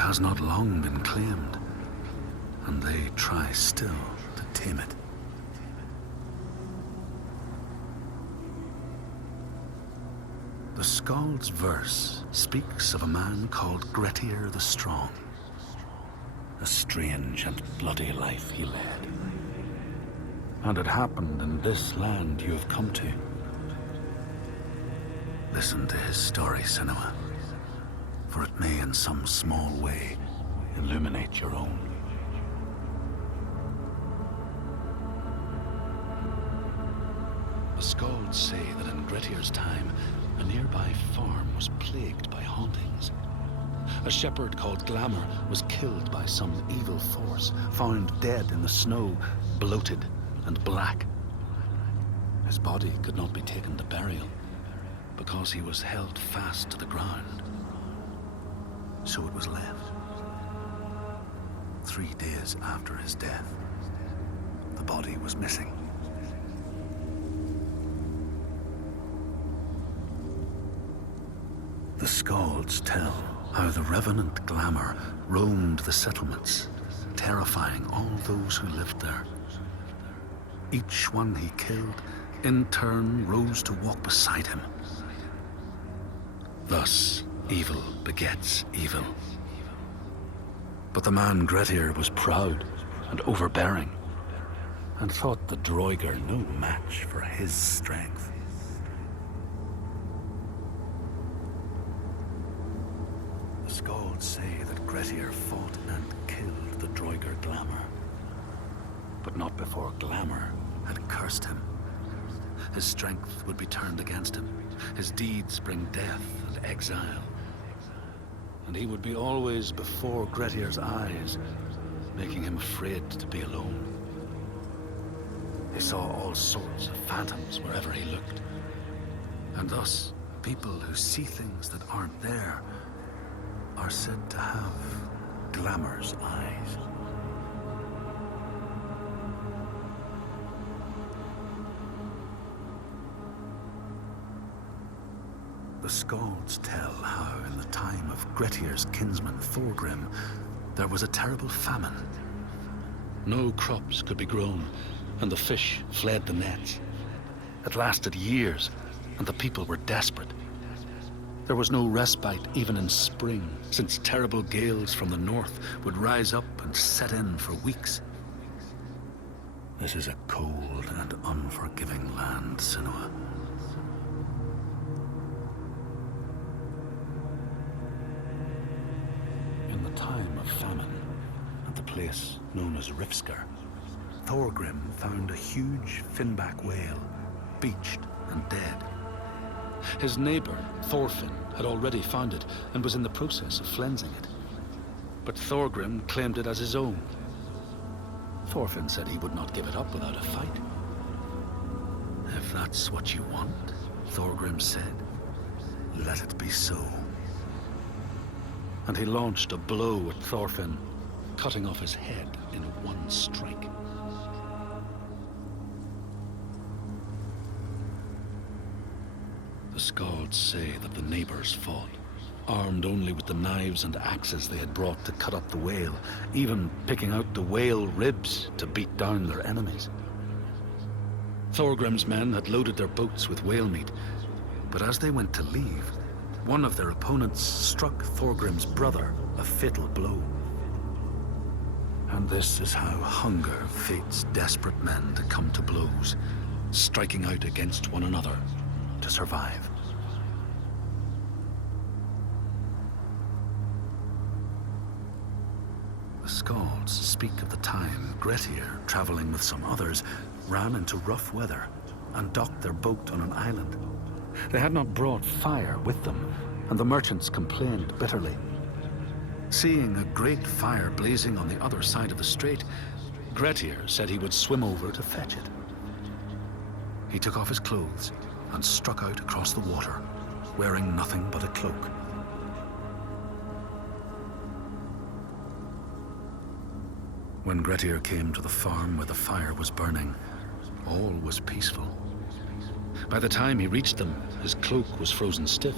has not long been claimed, and they try still to tame it. The Skald's verse speaks of a man called Grettir the Strong. A strange and bloody life he led. And it happened in this land you have come to. Listen to his story, Senua, for it may in some small way illuminate your own. The Skalds say that in Grettir's time, a nearby farm was plagued by hauntings. A shepherd called Glamour was killed by some evil force, found dead in the snow, bloated and black. His body could not be taken to burial because he was held fast to the ground. So it was left. 3 days after his death, the body was missing. The Skalds tell how the revenant Glamour roamed the settlements, terrifying all those who lived there. Each one he killed, in turn, rose to walk beside him. Thus, evil begets evil. But the man Grettir was proud and overbearing, and thought the Droiger no match for his strength. The Skalds say that Grettir fought and killed the Droiger Glamour, but not before Glamour had cursed him. His strength would be turned against him, his deeds bring death and exile, and he would be always before Grettir's eyes, making him afraid to be alone. He saw all sorts of phantoms wherever he looked, and thus people who see things that aren't there are said to have Glamour's eyes. The Skalds tell how in the time of Grettir's kinsman Thorgrim, there was a terrible famine. No crops could be grown, and the fish fled the nets. It lasted years, and the people were desperate. There was no respite even in spring, since terrible gales from the north would rise up and set in for weeks. This is a cold and unforgiving land, Senua. In the time of famine, at the place known as Rifskar, Thorgrim found a huge finback whale, beached and dead. His neighbor, Thorfinn, had already found it and was in the process of flensing it. But Thorgrim claimed it as his own. Thorfinn said he would not give it up without a fight. If that's what you want, Thorgrim said, let it be so. And he launched a blow at Thorfinn, cutting off his head in one strike. The Skalds say that the neighbors fought, armed only with the knives and axes they had brought to cut up the whale, even picking out the whale ribs to beat down their enemies. Thorgrim's men had loaded their boats with whale meat, but as they went to leave, one of their opponents struck Thorgrim's brother a fatal blow. And this is how hunger fates desperate men to come to blows, striking out against one another to survive. The Skalds speak of the time Grettir, traveling with some others, ran into rough weather and docked their boat on an island. They had not brought fire with them, and the merchants complained bitterly. Seeing a great fire blazing on the other side of the strait, Grettir said he would swim over to fetch it. He took off his clothes and struck out across the water, wearing nothing but a cloak. When Grettir came to the farm where the fire was burning, all was peaceful. By the time he reached them, his cloak was frozen stiff,